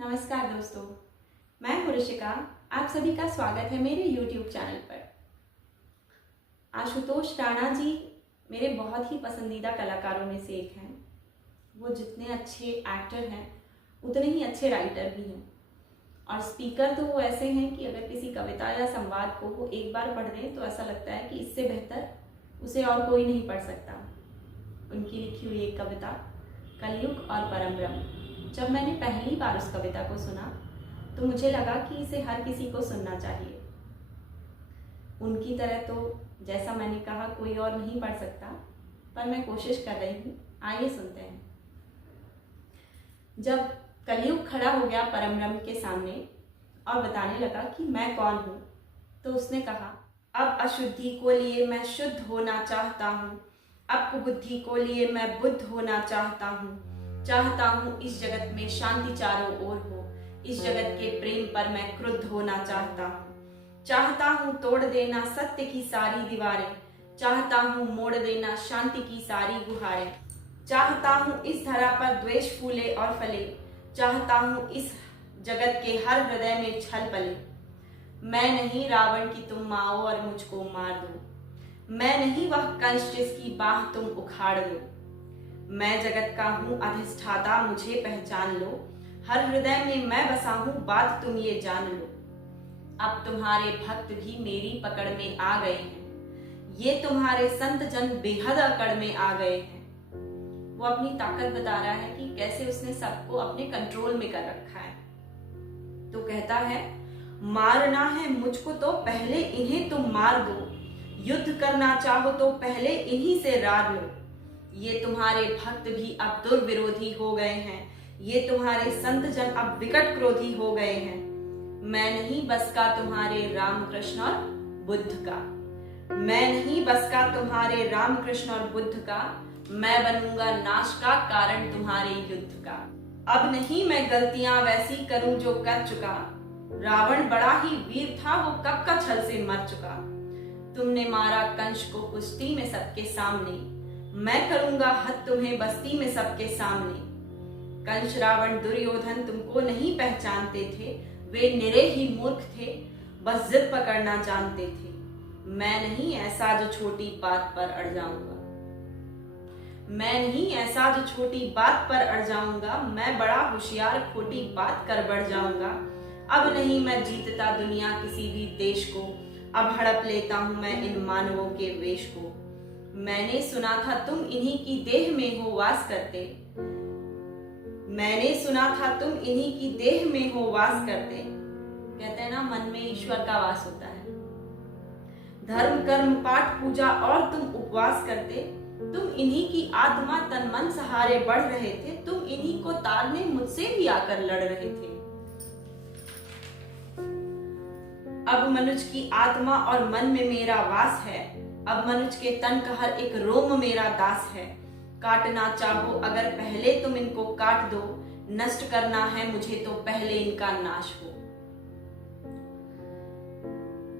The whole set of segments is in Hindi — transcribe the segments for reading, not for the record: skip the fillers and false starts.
नमस्कार दोस्तों, मैं हूँ ऋषिका। आप सभी का स्वागत है मेरे YouTube चैनल पर। आशुतोष राणा जी मेरे बहुत ही पसंदीदा कलाकारों में से एक हैं। वो जितने अच्छे एक्टर हैं उतने ही अच्छे राइटर भी हैं और स्पीकर तो वो ऐसे हैं कि अगर किसी कविता या संवाद को वो एक बार पढ़ दें तो ऐसा लगता है कि इससे बेहतर उसे और कोई नहीं पढ़ सकता। उनकी लिखी हुई एक कविता कलयुग और परम ब्रह्म, जब मैंने पहली बार उस कविता को सुना तो मुझे लगा कि इसे हर किसी को सुनना चाहिए। उनकी तरह तो जैसा मैंने कहा कोई और नहीं पढ़ सकता, पर मैं कोशिश कर रही हूँ। आइए सुनते हैं। जब कलयुग खड़ा हो गया परम ब्रह्म के सामने और बताने लगा कि मैं कौन हूँ, तो उसने कहा, अब अशुद्धि को लिए मैं शुद्ध होना चाहता हूँ, अब कुबुद्धि को लिए मैं बुद्ध होना चाहता हूँ इस जगत में शांति चारों ओर हो, इस जगत के प्रेम पर मैं क्रुद्ध होना चाहता हूँ तोड़ देना सत्य की सारी दीवारें, चाहता हूँ मोड़ देना शांति की सारी गुहारें, चाहता हूँ इस धरा पर द्वेष फूले और फले, चाहता हूँ इस जगत के हर हृदय में छल पले। मैं नहीं रावण की तुम आओ और मुझको मार दो, मैं नहीं वह कंस जिसकी बाह तुम उखाड़ दो, मैं जगत का हूँ अधिष्ठाता मुझे पहचान लो, हर हृदय में मैं बसा हूँ बात तुम ये जान लो। अब तुम्हारे भक्त भी मेरी पकड़ में आ गए हैं, ये तुम्हारे संत जन बेहद अकड़ में आ गए हैं। वो अपनी ताकत बता रहा है कि कैसे उसने सबको अपने कंट्रोल में कर रखा है। तो कहता है, मारना है मुझको तो पहले इन्हें तुम मार दो, युद्ध करना चाहो तो पहले इन्हीं से रार लो। ये तुम्हारे भक्त भी अब दुर्विरोधी हो गए हैं, ये तुम्हारे संत जन अब विकट क्रोधी हो गए हैं। मैं नहीं बस का तुम्हारे राम कृष्ण और बुद्ध का, मैं नहीं बस का तुम्हारे राम कृष्ण और बुद्ध का, मैं बनूंगा नाश का कारण तुम्हारे युद्ध का। अब नहीं मैं गलतियां वैसी करूं जो कर चुका, रावण बड़ा ही वीर था वो कब का छल से मर चुका। तुमने मारा कंस को कुश्ती में सबके सामने, मैं करूंगा हद तुम्हें बस्ती में सबके सामने। कंस रावण दुर्योधन तुमको नहीं पहचानते थे, वे निरे ही मूर्ख थे, बस जिद पकड़ना जानते थे। मैं नहीं ऐसा जो छोटी बात पर अड़ जाऊंगा, मैं नहीं ऐसा जो छोटी बात पर अड़ जाऊंगा, मैं बड़ा होशियार खोटी बात कर बढ़ जाऊंगा। अब नहीं मैं जीतता दुनिया किसी भी देश को, अब हड़प लेता हूं मैं इन मानवों के वेश को। मैंने सुना था तुम इन्हीं की देह में हो वास करते, मैंने सुना था तुम इन्हीं की देह में हो वास करते। कहते हैं ना, मन में ईश्वर का वास होता है। धर्म कर्म पाठ पूजा और तुम उपवास करते, तुम इन्हीं की आत्मा तन मन सहारे बढ़ रहे थे, तुम इन्हीं को तारने मुझसे भी आकर लड़ रहे थे। अब मनुष्य की आत्मा और मन में मेरा वास है, अब मनुष्य के तन का हर एक रोम मेरा दास है। काटना चाहो अगर पहले तुम इनको काट दो, नष्ट करना है मुझे तो पहले इनका नाश हो।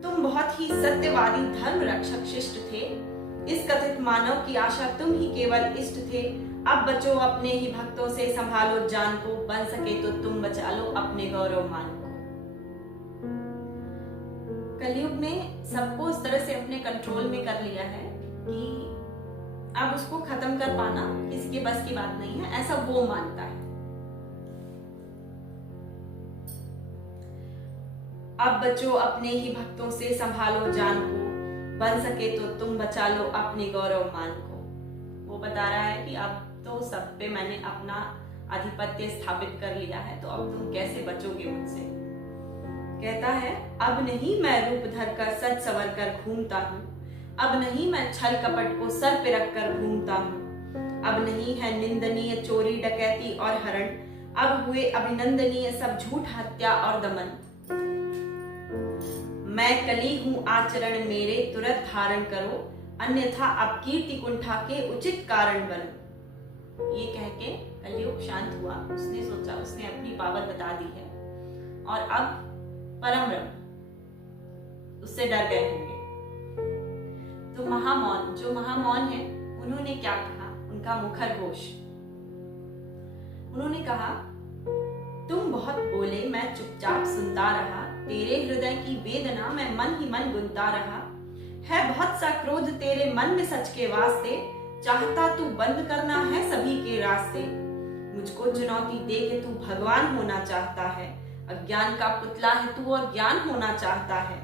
तुम बहुत ही सत्यवादी धर्म रक्षक शिष्ट थे, इस कथित मानव की आशा तुम ही केवल इष्ट थे। अब बचो अपने ही भक्तों से संभालो जान को, बन सके तो तुम बचा लो अपने गौरव मान को। कलयुग ने सबको उस तरह से अपने कंट्रोल में कर लिया है कि अब उसको खत्म कर पाना किसी के बस की बात नहीं है, ऐसा वो मानता है। अब बचो अपने ही भक्तों से संभालो जान को, बन सके तो तुम बचा लो अपने गौरव मान को। वो बता रहा है कि अब तो सब पे मैंने अपना आधिपत्य स्थापित कर लिया है, तो अब तुम कैसे बचोगे मुझसे। कहता है, अब नहीं मैं रूप धर कर सज सवर कर घूमता हूँ, अब नहीं मैं छल कपट को सर पे रख कर घूमता हूँ, अब नहीं है निंदनीय चोरी डकैती और हरण, अब हुए अभिनंदनीय सब झूठ हत्या और दमन। मैं कली हूँ आचरण मेरे तुरंत धारण करो, अन्यथा अब कीर्ति कुंठा के उचित कारण बनो। ये कह के कलयुग शांत हुआ। उसने सोचा, उसने अपनी पावर बता दी है और अब परम ब्रह्म उससे डर गए होंगे। तो महामौन, जो महामौन है, उन्होंने क्या कहा, उनका मुखर घोष, उन्होंने कहा, तुम बहुत बोले, मैं चुपचाप सुनता रहा। तेरे हृदय की वेदना मैं मन ही मन गुनता रहा। है बहुत सा क्रोध तेरे मन में सच के वास्ते, चाहता तू बंद करना है सभी के रास्ते। मुझको चुनौती दे के तू भगवान होना चाहता है। अज्ञान का पुतला है तू और ज्ञान होना चाहता है।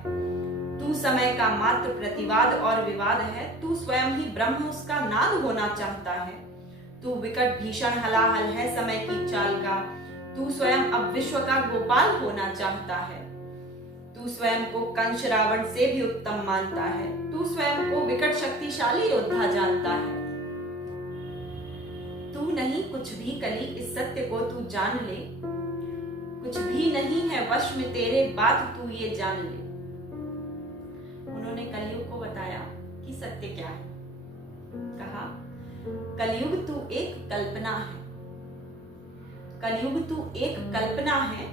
तू समय का मात्र प्रतिवाद और विवाद है। तू स्वयं ही ब्रह्म उसका नाद होना चाहता है। तू विकट भीषण हलाहल है समय की चाल का। तू स्वयं अब विश्व का गोपाल होना चाहता है। तू स्वयं को कंस रावण से भी उत्तम मानता है। तू स्वयं को विकट शक्तिशाली योद्धा जानता है। तू नहीं कुछ भी कली, इस सत्य को तू जान ले। कुछ भी नहीं है वश में तेरे, बात तू ये जान ले। उन्होंने कलयुग को बताया कि सत्य क्या है। कहा, कलयुग तू एक कल्पना है। कलयुग तू एक कल्पना है,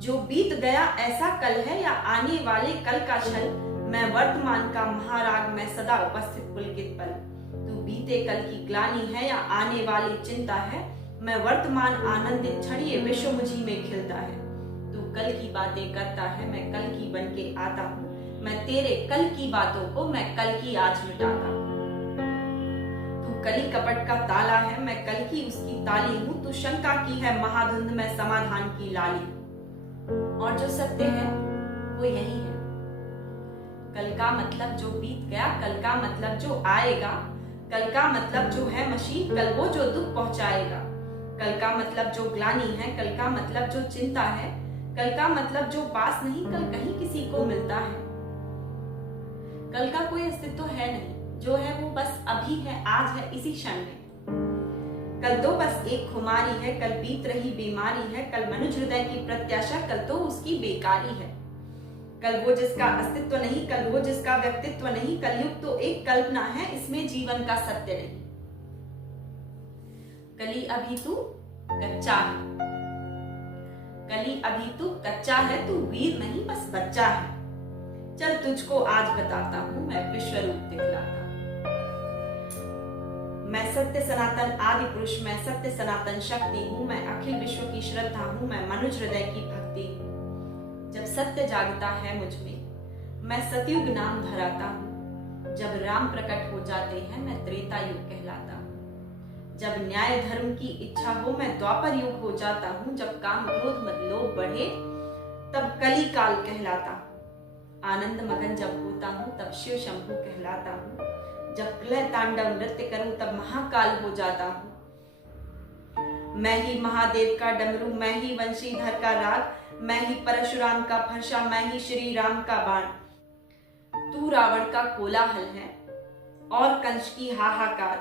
जो बीत गया ऐसा कल है या आने वाले कल का छल। मैं वर्तमान का महाराग, मैं सदा उपस्थित पुलकित पल। तू बीते कल की ग्लानि है या आने वाली चिंता है। मैं वर्तमान आनंदित क्षण, ये विश्व मुझी में खिलता है। तू कल की बातें करता है, मैं कल की बन के आता हूँ। मैं तेरे कल की बातों को मैं कल की आज मिटाता हूँ। तू कली कपट का ताला है, मैं कल की उसकी ताली हूँ। तू शंका की है महाधुंध, मैं समाधान की लाली। और जो सत्य है वो यही है। कल का मतलब जो बीत गया, कल का मतलब जो आएगा, कल का मतलब जो है मशीन, कल वो जो दुख पहुंचाएगा। कल का मतलब जो ग्लानि है, कल का मतलब जो चिंता है, कल का मतलब जो पास नहीं, कल कहीं किसी को मिलता है। कल का कोई अस्तित्व है नहीं, जो है वो बस अभी है, आज है, इसी क्षण में। कल तो बस एक खुमारी है, कल बीत रही बीमारी है। कल मनुष्य हृदय की प्रत्याशा, कल तो उसकी बेकारी है। कल वो जिसका अस्तित्व नहीं, कल वो जिसका व्यक्तित्व नहीं। कलयुग तो एक कल्पना है, इसमें जीवन का सत्य नहीं। कली अभी तू कच्चा है। कली अभी तू कच्चा है, तू वीर नहीं बस बच्चा है। चल तुझको आज बताता हूं, मैं विश्व रूप दिखलाता। मैं सत्य सनातन आदि पुरुष, मैं सत्य सनातन शक्ति हूँ। मैं अखिल विश्व की श्रद्धा हूँ, मैं मनुष्य हृदय की भक्ति हूँ। जब सत्य जागता है मुझ में, मैं सतयुग नाम धराता हूँ। जब राम प्रकट हो जाते हैं, मैं त्रेता युग कहलाता हूँ। जब न्याय धर्म की इच्छा हो, मैं द्वापर युग हो जाता हूँ। जब काम क्रोध मद लोभ बढ़े, तब कली काल कहलाता हूँ। आनंद मगन जब होता हूँ, तब शिव शंभु कहलाता हूँ। जब प्रलय तांडव नृत्य करूं, तब महाकाल हो जाता हूं। मैं ही महादेव का डमरू, मैं ही वंशीधर का राग, मैं ही परशुराम का फरसा, मैं ही श्री राम का बाण। तू रावण का कोलाहल है और कंस की हाहाकार।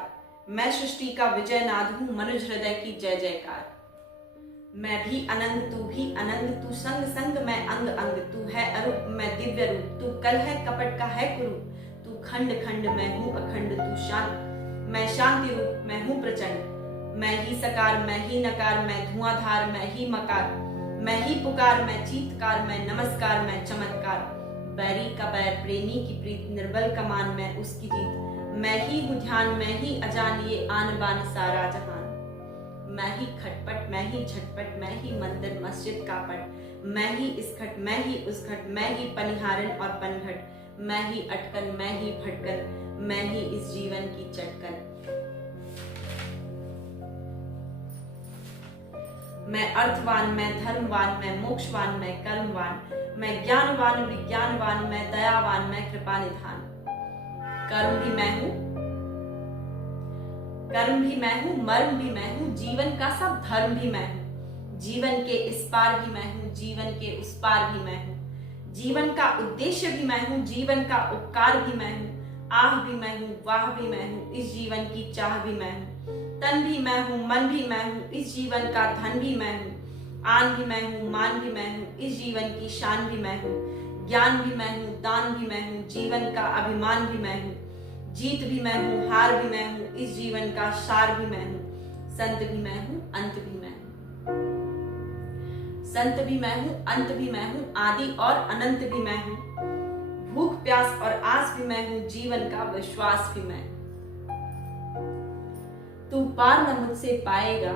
मैं सृष्टि का विजय नाद हूं, मनुष्य हृदय की जय जयकार। मैं भी अनंत, तू भी अनंत, तू संग संग मैं अंग अंग। तू है अरूप, मैं दिव्य रूप। तू कल है कपट का है कुरूप। तू खंड खंड, मैं हूँ अखंड। तू शांत, मैं शांति रूप, मैं हूँ प्रचंड। मैं ही सकार, मैं ही नकार, मैं धुआंधार, मैं ही मकार। मैं ही पुकार, मैं चीत्कार, मैं नमस्कार, मैं चमत्कार। बैरी का बैर, प्रेमी की प्रीत, निर्बल कमान, मैं उसकी जीत। मैं ही हूँ ध्यान, मैं ही अजान, ये आन बान सारा जहान। मैं ही खटपट, मैं ही झटपट, मैं ही मंदिर मस्जिद का पट। मैं ही इस घट, मैं ही उस घट, मैं ही पनिहारन और पनघट। मैं ही अटकन, मैं ही भटकन, मैं ही इस जीवन की चटकन। मैं अर्थवान, मैं धर्मवान, मैं मोक्षवान, मैं कर्मवान। मैं ज्ञानवान, विज्ञानवान, मैं दयावान, मैं कृपा निधान। कर्म भी मैं हूँ, कर्म भी मैं हूँ, मर्म भी मैं हूँ। जीवन का सब धर्म भी मैं हूँ। जीवन के इस पार भी मैं हूँ, जीवन के उस पार भी मैं हूँ। जीवन का उद्देश्य भी मैं हूँ, जीवन का उपकार भी मैं हूँ। आह भी मैं हूँ, वाह भी मैं हूँ, इस जीवन की चाह भी मैं हूँ। तन भी मैं हूँ, मन भी मैं हूँ, इस जीवन का धन भी मैं हूँ। आन भी मैं हूँ, मान भी मैं हूँ, इस जीवन की शान भी मैं हूँ। ज्ञान भी मैं हूँ, दान भी मैं हूँ, जीवन का अभिमान भी मैं हूँ। जीत भी मैं हूँ, हार भी मैं हूँ, इस जीवन का सार भी मैं हूँ। संत भी मैं हूँ, अंत भी मैं हूँ। संत भी मैं हूँ, अंत भी मैं हूँ, आदि और अनंत भी मैं हूँ। भूख प्यास और आस भी मैं हूँ, जीवन का विश्वास भी मैं हूँ। तू पार न मुझसे पाएगा,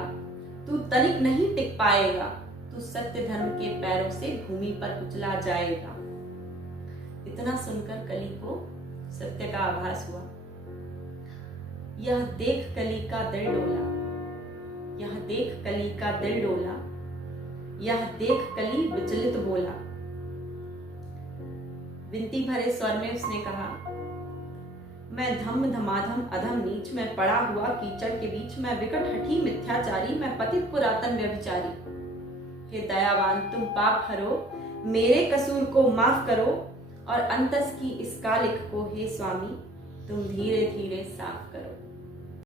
तू तनिक नहीं टिक पाएगा। तू तू सत्य धर्म के पैरों से भूमि पर कुचला जाएगा। इतना सुनकर कली को सत्य का आभास हुआ। यह देख कली का दिल डोला, यह देख कली का दिल डोला, यह देख कली विचलित बोला। विनती भरे स्वर में उसने कहा, मैं धम्म धमाधम अधम नीच, मैं पड़ा हुआ कीचड़ के बीच, मैं विकट हठी मिथ्याचारी, मैं पतित पुरातन व्यभिचारी। हे दयावान, तुम पाप हरो, मेरे कसूर को माफ करो और अंतस की इस कालिक को हे स्वामी तुम धीरे धीरे साफ करो।